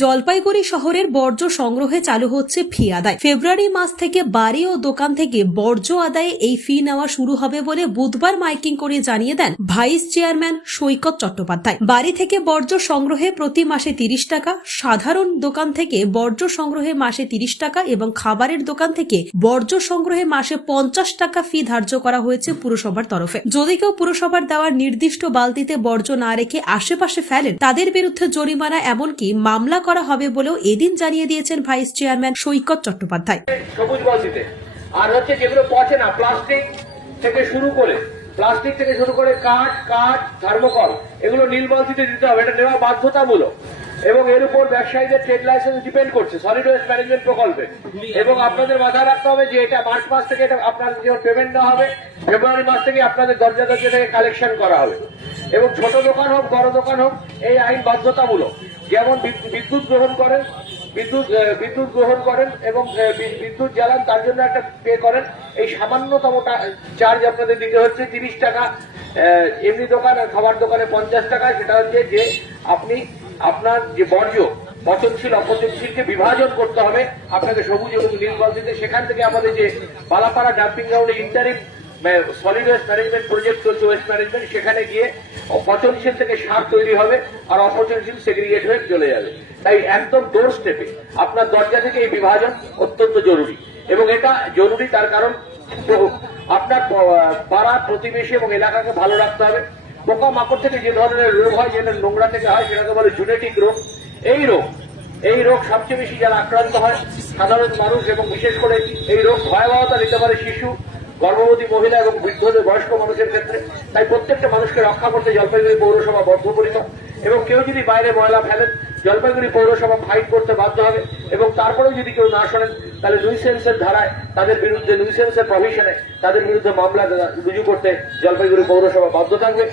জলপাইগুড়ি শহরের বর্জ্য সংগ্রহে চালু হচ্ছে ফি আদায়। ফেব্রুয়ারি মাস থেকে বাড়ি ও দোকান থেকে বর্জ্য আদায়ে এই ফি নেওয়া শুরু হবে বলে বুধবার মাইকিং করে জানিয়ে দেন ভাইস চেয়ারম্যান সৈকত চট্টোপাধ্যায়। বাড়ি থেকে বর্জ্য সংগ্রহে প্রতি মাসে তিরিশ টাকা, সাধারণ দোকান থেকে বর্জ্য সংগ্রহে মাসে তিরিশ টাকা এবং খাবারের দোকান থেকে বর্জ্য সংগ্রহে মাসে পঞ্চাশ টাকা ফি ধার্য করা হয়েছে পুরসভার তরফে। যদি কেউ পুরসভার দেওয়ার নির্দিষ্ট বালতিতে বর্জ্য না রেখে আশেপাশে ফেলেন, তাদের বিরুদ্ধে জরিমানা এমনকি মামলা করা হবে বলেও এদিন জানিয়ে দিয়েছেন ভাইস চেয়ারম্যান সৈকত চট্টোপাধ্যায়। সবুজ আর হচ্ছে যেগুলো পচে না, প্লাস্টিক থেকে শুরু করে, প্লাস্টিক থেকে শুরু করে কাঠ কাঠ, থার্মোকল, এগুলো নীল দিতে হবে, এটা নেওয়া বাধ্যতামূলক। এবং এর উপর ব্যবসায়ীদের ট্রেড লাইসেন্স ডিপেন্ড করছে, সলিড ওয়েস্ট ম্যানেজমেন্ট প্রকল্পে। এবং আপনাদের মাথায় রাখতে হবে যে এটা মার্চ মাস থেকে এটা আপনাদের যখন পেমেন্ট দেওয়া হবে, ফেব্রুয়ারি মাস থেকে আপনাদের দরজা দরজা থেকে কালেকশন করা হবে। এবং ছোট দোকান হোক, বড় দোকান হোক, এই আইন বাধ্যতামূলক। যেমন বিদ- বিদ্যুৎ গ্রহণ করেন, বিদ্যুৎ বিদ্যুৎ গ্রহণ করেন এবং বিদ্যুৎ জ্বালান, তার জন্য একটা পে করেন। এই সামান্যতম চার্জ আপনাদের দিতে হচ্ছে তিরিশ টাকা। এমনি দোকান আর খাবার দোকানে পঞ্চাশ টাকা। সেটা হচ্ছে যে আপনি আপনার যে বর্জ্য পচনশীল অপচনশীলকে বিভাজন করতে হবে, আপনাকে সবুজ এবং নীল বালতিতে সেখান থেকে আমাদের যে পালাপাড়া ডাম্পিং গ্রাউন্ডে interim solid waste management project চলছে ওয়েস্ট ম্যানেজমেন্ট সেখানে গিয়ে পচনশীল থেকে সার তৈরি হবে আর অপচনশীল সেগ্রিগেট হয়ে চলে যাবে। তাই একদম ডোর স্টেপে আপনার দরজা থেকে এই বিভাজন অত্যন্ত জরুরি। এবং এটা জরুরি তার কারণ, আপনার পাড়া, প্রতিবেশী এবং এলাকাকে ভালো রাখতে হবে। পোকা মাকড় থেকে যে ধরনের রোগ হয়, যেটা নোংরা থেকে হয়, সেটাকে বলে জুনেটিক রোগ। এই রোগ এই রোগ সবচেয়ে বেশি যারা আক্রান্ত হয়, সাধারণ মানুষ এবং বিশেষ করে এই রোগ ভয়াবহতা নিতে পারে শিশু। গর্ভবতী মহিলা এবং বৃদ্ধদের বয়স্ক মানুষের ক্ষেত্রে, তাই প্রত্যেকটা মানুষকে রক্ষা করতে জলপাইগুড়ি পৌরসভা বদ্ধপরিকর এবং কেউ যদি বাইরে ময়লা ফেলেন, জলপাইগুড়ি পৌরসভা ফাইট করতে বাধ্য হবে এবং তারপরেও যদি কেউ না শোনেন, তাহলে নুইসেন্সের ধারায় তাদের বিরুদ্ধে নুইসেন্সের প্রভিশনে তাদের বিরুদ্ধে মামলা রুজু করতে জলপাইগুড়ি পৌরসভা বাধ্য থাকবে।